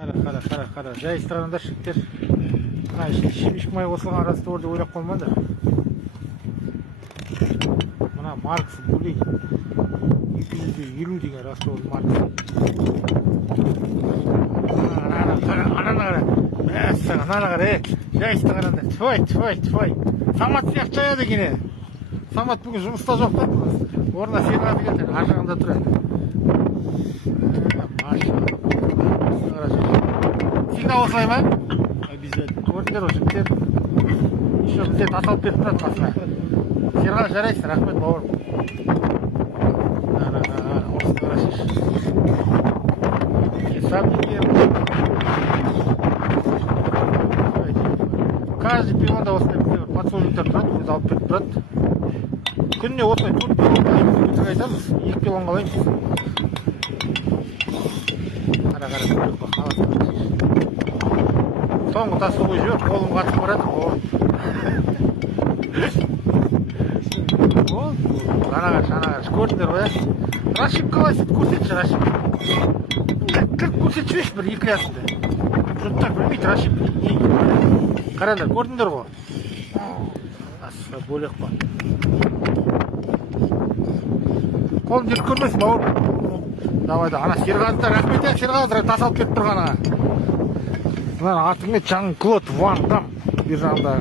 Қара, жайыстырғандар жігіттер. Шемішек май қосылған раствор деп ойлап қалмаңдар. Мына Маркс Булей 250 деген раствор Маркс. Ананы қара. Мәссаған, ананы қара, жайыстырғандар. Тфай. Самат сияқты жаяды екен. Самат бүгін жұмыста жоқ та. Орнына серғазы келді, ар жағында тұрады. Сигнал осылай ма? Обязательно. Көрдіңдер ғой жігіттер. Еще бізде тасалып беріп тұрады қасына. Серғал жарайсың, рахмет бауырым. Осы қарашыш. Кесапнигер. Каждый пионда осылай бізде подсолнуктар тұрады, біз алып беріп тұрады. Күніне осылай 4 пилон қалаймыз, өтірік айтамыз, 2 пилон қалаймыз. Қара, соңғы тасты қойып жібер, қолым қатып барады. Жанағаш, көрдіңдер ғой, Рашик қалай сөйтіп көрсетші, Рашик. Кіріп көрсетші бір екі ясында. Жұрттар білмейді, Рашик. Қарандар, көрдіңдер ғой. Асыға бөлек ба. Қолым жеріп көрмесін, бауыр. Давай, ана серғазыда рахмет әк серғазыда тасалып кетіп тұрғана. Мына артыңмен Жан-Клод Ван Дам бер жағында.